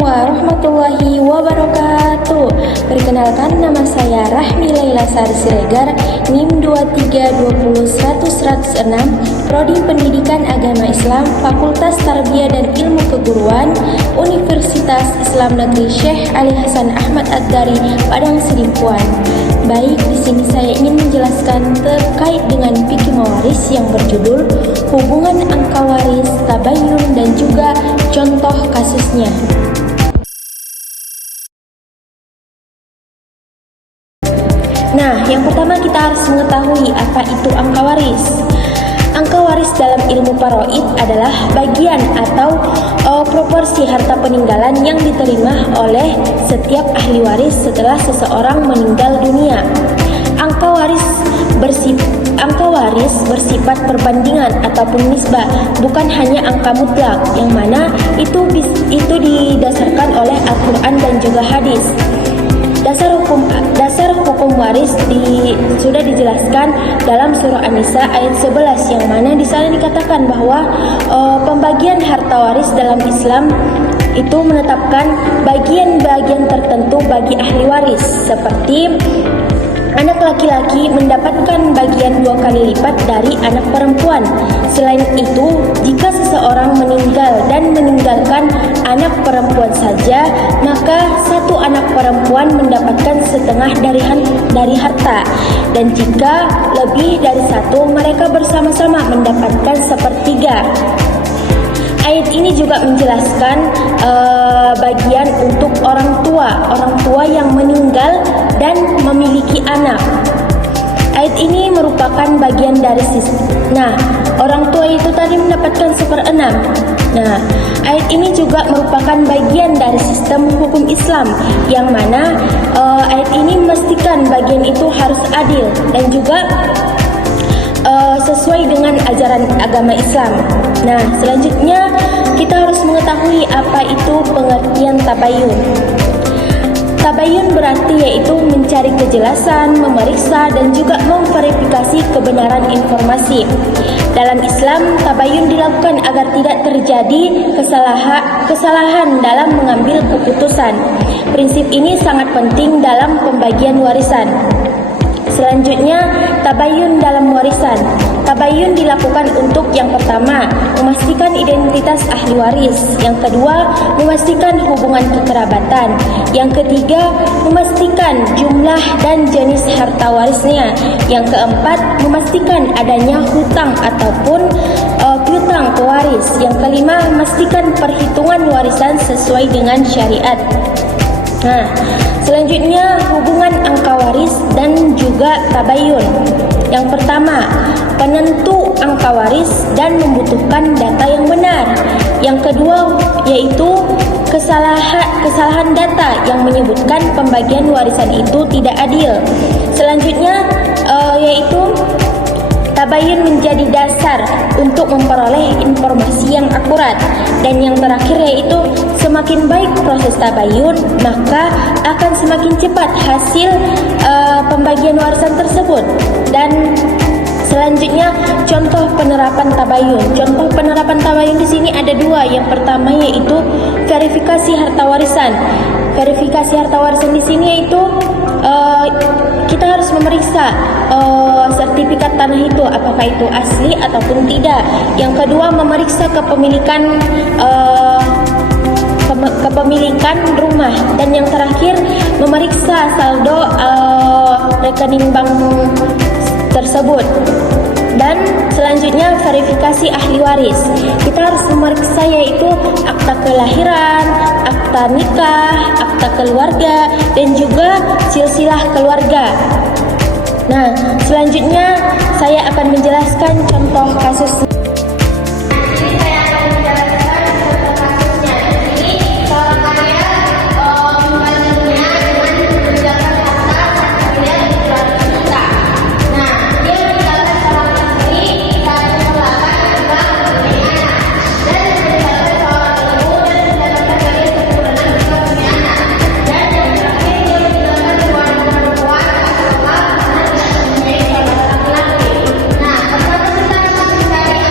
warahmatullahi wabarakatuh. Perkenalkan, nama saya Rahmi Laila Sari Siregar, NIM 2320100106, Prodi Pendidikan Agama Islam, Fakultas Tarbiyah dan Ilmu Keguruan, Universitas Islam Negeri Syekh Ali Hasan Ahmad Ad-Dari, Padang Sidimpuan. Baik, di sini saya ingin menjelaskan terkait dengan fikih mawaris yang berjudul hubungan angka waris, tabayun, dan juga contoh kasusnya. Nah, yang pertama kita harus mengetahui apa itu angka waris. Angka waris dalam ilmu faraid adalah bagian atau proporsi harta peninggalan yang diterima oleh setiap ahli waris setelah seseorang meninggal dunia. Angka waris bersifat perbandingan ataupun nisbah, bukan hanya angka mutlak, yang mana itu didasarkan oleh Al-Quran dan juga hadis. Dasar hukum waris sudah dijelaskan dalam surah An-Nisa ayat 11, yang mana di sana dikatakan bahwa pembagian harta waris dalam Islam itu menetapkan bagian-bagian tertentu bagi ahli waris, seperti anak laki-laki mendapatkan bagian 2 kali lipat dari anak perempuan. Selain itu, jika seseorang meninggal dan meninggalkan anak perempuan saja, maka satu anak perempuan mendapatkan setengah dari harta. Dan jika lebih dari satu, mereka bersama-sama mendapatkan sepertiga. Ayat ini juga menjelaskan bagian untuk orang tua yang meninggal dan memiliki anak. Ayat ini merupakan bagian dari sistem. Nah, orang tua itu tadi mendapatkan 1/6. Nah, ayat ini juga merupakan bagian dari sistem hukum Islam, yang mana ayat ini memastikan bagian itu harus adil dan juga sesuai dengan ajaran agama Islam. Nah, selanjutnya kita harus mengetahui apa itu pengertian tabayun. Tabayun berarti yaitu mencari kejelasan, memeriksa, dan juga memverifikasi kebenaran informasi. Dalam Islam, tabayun dilakukan agar tidak terjadi kesalahan dalam mengambil keputusan. Prinsip ini sangat penting dalam pembagian warisan. Selanjutnya, tabayun dalam warisan. Tabayun dilakukan untuk yang pertama, memastikan identitas ahli waris. Yang kedua, memastikan hubungan kekerabatan. Yang ketiga, memastikan jumlah dan jenis harta warisnya. Yang keempat, memastikan adanya hutang ataupun piutang pewaris. Yang kelima, memastikan perhitungan warisan sesuai dengan syariat. Nah, selanjutnya hubungan angka waris dan juga tabayun. Yang pertama, penentu angka waris dan membutuhkan data yang benar. Yang kedua, yaitu kesalahan data yang menyebutkan pembagian warisan itu tidak adil. Selanjutnya, yaitu tabayun menjadi dasar untuk memperoleh informasi yang akurat. Dan yang terakhir yaitu semakin baik proses tabayun, maka akan semakin cepat hasil pembagian warisan tersebut. Dan selanjutnya contoh penerapan tabayun. Contoh penerapan tabayun di sini ada 2. Yang pertama yaitu verifikasi harta warisan. Verifikasi harta warisan di sini yaitu kita harus memeriksa sertifikat tanah itu apakah itu asli ataupun tidak. Yang kedua, memeriksa kepemilikan rumah. Dan yang terakhir, memeriksa saldo rekening bank tersebut. Dan selanjutnya verifikasi ahli waris. Kita harus memeriksa yaitu akta kelahiran, akta nikah, akta keluarga, dan juga silsilah keluarga. Nah, selanjutnya saya akan menjelaskan contoh kasus. Nah, pertama kita harus mencari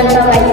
dengan Bapak